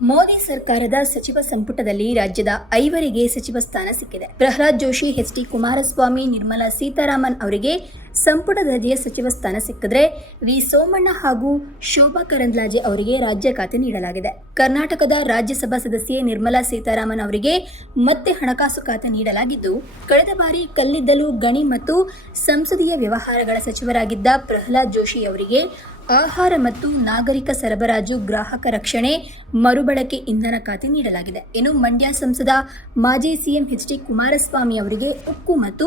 ಮೋದಿ ಸರ್ಕಾರದ ಸಚಿವ ಸಂಪುಟದಲ್ಲಿ ರಾಜ್ಯದ 5 ಸಚಿವ ಸ್ಥಾನ ಸಿಕ್ಕಿದೆ. ಪ್ರಹ್ಲಾದ್ ಜೋಶಿ, ಎಚ್.ಡಿ. ಕುಮಾರಸ್ವಾಮಿ, ನಿರ್ಮಲಾ ಸೀತಾರಾಮನ್ ಅವರಿಗೆ ಸಂಪುಟ ದರ್ಜೆಯ ಸಚಿವ ಸ್ಥಾನ ಸಿಕ್ಕಿದ್ರೆ, ವಿ. ಸೋಮಣ್ಣ ಹಾಗೂ ಶೋಭಾ ಕರಂದ್ಲಾಜೆ ಅವರಿಗೆ ರಾಜ್ಯ ಖಾತೆ ನೀಡಲಾಗಿದೆ. ಕರ್ನಾಟಕದ ರಾಜ್ಯಸಭಾ ಸದಸ್ಯೆ ನಿರ್ಮಲಾ ಸೀತಾರಾಮನ್ ಅವರಿಗೆ ಮತ್ತೆ ಹಣಕಾಸು ಖಾತೆ ನೀಡಲಾಗಿದ್ದು, ಕಳೆದ ಬಾರಿ ಕಲ್ಲಿದ್ದಲು ಗಣಿ ಮತ್ತು ಸಂಸದೀಯ ವ್ಯವಹಾರಗಳ ಸಚಿವರಾಗಿದ್ದ ಪ್ರಹ್ಲಾದ್ ಜೋಶಿ ಅವರಿಗೆ ಆಹಾರ ಮತ್ತು ನಾಗರಿಕ ಸರಬರಾಜು, ಗ್ರಾಹಕ ರಕ್ಷಣೆ, ಮರುಬಳಕೆ ಇಂಧನ ಖಾತೆ ನೀಡಲಾಗಿದೆ. ಇನ್ನು ಮಂಡ್ಯ ಸಂಸದ ಮಾಜಿ ಸಿಎಂ ಎಚ್.ಡಿ. ಕುಮಾರಸ್ವಾಮಿ ಅವರಿಗೆ ಉಕ್ಕು ಮತ್ತು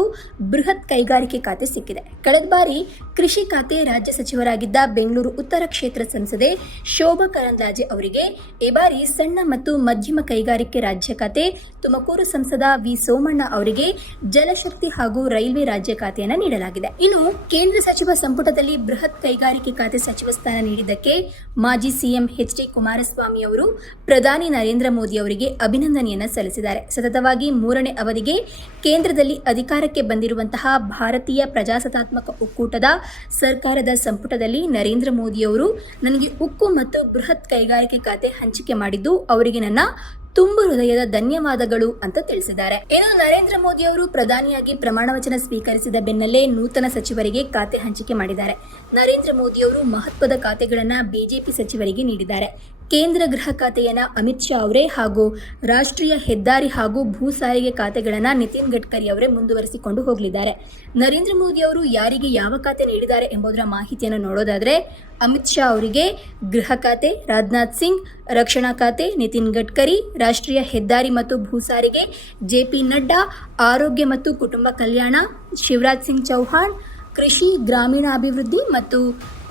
ಬೃಹತ್ ಕೈಗಾರಿಕೆ ಖಾತೆ ಸಿಕ್ಕಿದೆ. ಕಳೆದ ಬಾರಿ ಕೃಷಿ ಖಾತೆ ರಾಜ್ಯ ಸಚಿವರಾಗಿದ್ದ ಬೆಂಗಳೂರು ಉತ್ತರ ಕ್ಷೇತ್ರ ಸಂಸದೆ ಶೋಭಾ ಕರಂದ್ಲಾಜೆ ಅವರಿಗೆ ಈ ಬಾರಿ ಸಣ್ಣ ಮತ್ತು ಮಧ್ಯಮ ಕೈಗಾರಿಕೆ ರಾಜ್ಯ ಖಾತೆ, ತುಮಕೂರು ಸಂಸದ ವಿ. ಸೋಮಣ್ಣ ಅವರಿಗೆ ಜಲಶಕ್ತಿ ಹಾಗೂ ರೈಲ್ವೆ ರಾಜ್ಯ ಖಾತೆಯನ್ನು ನೀಡಲಾಗಿದೆ. ಇನ್ನು ಕೇಂದ್ರ ಸಚಿವ ಸಂಪುಟದಲ್ಲಿ ಬೃಹತ್ ಕೈಗಾರಿಕೆ ಖಾತೆ ಸಚಿವ ಸ್ಥಾನ ನೀಡಿದ್ದಕ್ಕೆ ಮಾಜಿ ಸಿಎಂ ಎಚ್.ಡಿ. ಕುಮಾರಸ್ವಾಮಿ ಅವರು ಪ್ರಧಾನಿ ನರೇಂದ್ರ ಮೋದಿ ಅವರಿಗೆ ಅಭಿನಂದನೆಯನ್ನು ಸಲ್ಲಿಸಿದ್ದಾರೆ. ಸತತವಾಗಿ 3ನೇ ಅವಧಿಗೆ ಕೇಂದ್ರದಲ್ಲಿ ಅಧಿಕಾರಕ್ಕೆ ಬಂದಿರುವಂತಹ ಭಾರತೀಯ ಪ್ರಜಾಸತ್ತಾತ್ಮಕ ಒಕ್ಕೂಟದ ಸರ್ಕಾರದ ಸಂಪುಟದಲ್ಲಿ ನರೇಂದ್ರ ಮೋದಿ ಅವರು ನನಗೆ ಉಕ್ಕು ಮತ್ತು ಬೃಹತ್ ಕೈಗಾರಿಕೆ ಖಾತೆ ಹಂಚಿಕೆ ಮಾಡಿದ್ದು ಅವರಿಗೆ ನನ್ನ ತುಂಬು ಹೃದಯದ ಧನ್ಯವಾದಗಳು ಅಂತ ತಿಳಿಸಿದ್ದಾರೆ. ಇನ್ನು ನರೇಂದ್ರ ಮೋದಿ ಅವರು ಪ್ರಧಾನಿಯಾಗಿ ಪ್ರಮಾಣ ವಚನ ಸ್ವೀಕರಿಸಿದ ಬೆನ್ನಲ್ಲೇ ನೂತನ ಸಚಿವರಿಗೆ ಖಾತೆ ಹಂಚಿಕೆ ಮಾಡಿದ್ದಾರೆ. ನರೇಂದ್ರ ಮೋದಿ ಅವರು ಮಹತ್ವದ ಖಾತೆಗಳನ್ನು ಬಿಜೆಪಿ ಸಚಿವರಿಗೆ ನೀಡಿದ್ದಾರೆ. ಕೇಂದ್ರ ಗೃಹ ಖಾತೆಯನ್ನ ಅಮಿತ್ ಶಾ ಅವರೇ ಹಾಗೂ ರಾಷ್ಟ್ರೀಯ ಹೆದ್ದಾರಿ ಹಾಗೂ ಭೂ ಸಾರಿಗೆ ಖಾತೆಗಳನ್ನು ನಿತಿನ್ ಗಡ್ಕರಿ ಅವರೇ ಮುಂದುವರಿಸಿಕೊಂಡು ಹೋಗಲಿದ್ದಾರೆ. ನರೇಂದ್ರ ಮೋದಿ ಅವರು ಯಾರಿಗೆ ಯಾವ ಖಾತೆ ನೀಡಿದ್ದಾರೆ ಎಂಬುದರ ಮಾಹಿತಿಯನ್ನು ನೋಡೋದಾದ್ರೆ, ಅಮಿತ್ ಶಾ ಅವರಿಗೆ ಗೃಹ ಖಾತೆ, ರಾಜನಾಥ್ ಸಿಂಗ್ ರಕ್ಷಣಾ ಖಾತೆ, ನಿತಿನ್ ಗಡ್ಕರಿ ರಾಷ್ಟ್ರೀಯ ಹೆದ್ದಾರಿ ಮತ್ತು ಭೂ ಸಾರಿಗೆ, ಜೆ.ಪಿ. ನಡ್ಡಾ ಆರೋಗ್ಯ ಮತ್ತು ಕುಟುಂಬ ಕಲ್ಯಾಣ, ಶಿವರಾಜ್ ಸಿಂಗ್ ಚೌಹಾಣ್ ಕೃಷಿ, ಗ್ರಾಮೀಣಾಭಿವೃದ್ಧಿ ಮತ್ತು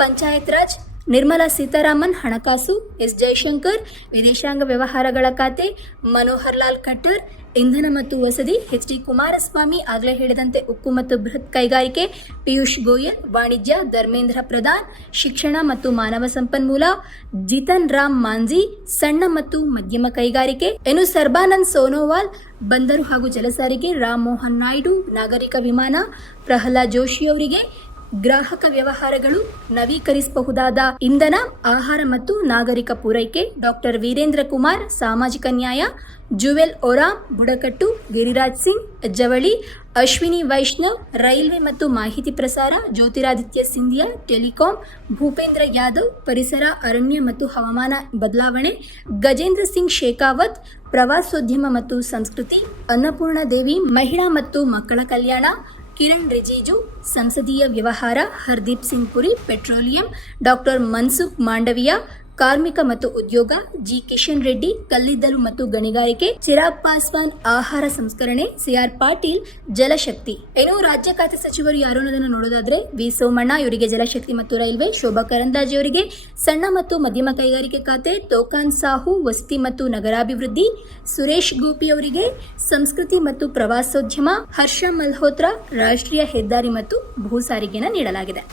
ಪಂಚಾಯತ್ ರಾಜ್, ನಿರ್ಮಲಾ ಸೀತಾರಾಮನ್ ಹಣಕಾಸು, ಎಸ್. ಜೈಶಂಕರ್ ವಿದೇಶಾಂಗ ವ್ಯವಹಾರಗಳ ಖಾತೆ, ಮನೋಹರ್ ಲಾಲ್ ಖಟ್ಟರ್ ಇಂಧನ ಮತ್ತು ವಸತಿ, ಎಚ್.ಡಿ. ಕುಮಾರಸ್ವಾಮಿ ಆಗಲೇ ಹೇಳಿದಂತೆ ಉಕ್ಕು ಮತ್ತು ಬೃಹತ್ ಕೈಗಾರಿಕೆ, ಪಿಯೂಷ್ ಗೋಯಲ್ ವಾಣಿಜ್ಯ, ಧರ್ಮೇಂದ್ರ ಪ್ರಧಾನ್ ಶಿಕ್ಷಣ ಮತ್ತು ಮಾನವ ಸಂಪನ್ಮೂಲ, ಜಿತನ್ ರಾಮ್ ಮಾಂಜಿ ಸಣ್ಣ ಮತ್ತು ಮಧ್ಯಮ ಕೈಗಾರಿಕೆ, ಇನ್ನು ಸರ್ಬಾನಂದ್ ಸೋನೋವಾಲ್ ಬಂದರು ಹಾಗೂ ಜಲಸಾರಿಗೆ, ರಾಮ್ ಮೋಹನ್ ನಾಯ್ಡು ನಾಗರಿಕ ವಿಮಾನ, ಪ್ರಹ್ಲಾದ್ ಜೋಶಿ ಅವರಿಗೆ ಗ್ರಾಹಕ ವ್ಯವಹಾರಗಳು, ನವೀಕರಿಸಬಹುದಾದ ಇಂಧನ, ಆಹಾರ ಮತ್ತು ನಾಗರಿಕ ಪೂರೈಕೆ, ಡಾಕ್ಟರ್ ವೀರೇಂದ್ರ ಕುಮಾರ್ ಸಾಮಾಜಿಕ ನ್ಯಾಯ, ಜುವೆಲ್ ಓರಾಮ್ ಬುಡಕಟ್ಟು, ಗಿರಿರಾಜ್ ಸಿಂಗ್ ಜವಳಿ, ಅಶ್ವಿನಿ ವೈಷ್ಣವ್ ರೈಲ್ವೆ ಮತ್ತು ಮಾಹಿತಿ ಪ್ರಸಾರ, ಜ್ಯೋತಿರಾದಿತ್ಯ ಸಿಂಧಿಯಾ ಟೆಲಿಕಾಂ, ಭೂಪೇಂದ್ರ ಯಾದವ್ ಪರಿಸರ, ಅರಣ್ಯ ಮತ್ತು ಹವಾಮಾನ ಬದಲಾವಣೆ, ಗಜೇಂದ್ರ ಸಿಂಗ್ ಶೇಖಾವತ್ ಪ್ರವಾಸೋದ್ಯಮ ಮತ್ತು ಸಂಸ್ಕೃತಿ, ಅನ್ನಪೂರ್ಣ ದೇವಿ ಮಹಿಳಾ ಮತ್ತು ಮಕ್ಕಳ ಕಲ್ಯಾಣ, ಕಿರಣ್ ರಿಜಿಜು ಸಂಸದೀಯ ವ್ಯವಹಾರ, ಹರ್ದೀಪ್ ಸಿಂಗ್ ಪುರಿ ಪೆಟ್ರೋಲಿಯಂ, ಡಾಕ್ಟರ್ ಮನ್ಸುಖ್ ಮಾಂಡವಿಯಾ ಕಾರ್ಮಿಕ ಮತ್ತು ಉದ್ಯೋಗ, ಜಿ. ಕಿಶನ್ ರೆಡ್ಡಿ ಕಲ್ಲಿದ್ದಲು ಮತ್ತು ಗಣಿಗಾರಿಕೆ, ಚಿರಾಗ್ ಪಾಸ್ವಾನ್ ಆಹಾರ ಸಂಸ್ಕರಣೆ, ಸಿ.ಆರ್. ಪಾಟೀಲ್ ಜಲಶಕ್ತಿ. ಇನ್ನು ರಾಜ್ಯ ಖಾತೆ ಸಚಿವರು ಯಾರು ಅನ್ನೋದನ್ನು ನೋಡೋದಾದ್ರೆ, ವಿ. ಸೋಮಣ್ಣ ಇವರಿಗೆ ಜಲಶಕ್ತಿ ಮತ್ತು ರೈಲ್ವೆ, ಶೋಭಾ ಕರಂದ್ಲಾಜೆ ಅವರಿಗೆ ಸಣ್ಣ ಮತ್ತು ಮಧ್ಯಮ ಕೈಗಾರಿಕೆ ಖಾತೆ, ತೋಕಾನ್ ಸಾಹು ವಸತಿ ಮತ್ತು ನಗರಾಭಿವೃದ್ಧಿ, ಸುರೇಶ್ ಗೋಪಿ ಅವರಿಗೆ ಸಂಸ್ಕೃತಿ ಮತ್ತು ಪ್ರವಾಸೋದ್ಯಮ, ಹರ್ಷ ಮಲ್ಹೋತ್ರಾ ರಾಷ್ಟ್ರೀಯ ಹೆದ್ದಾರಿ ಮತ್ತು ಭೂ ಸಾರಿಗೆಯನ್ನು ನೀಡಲಾಗಿದೆ.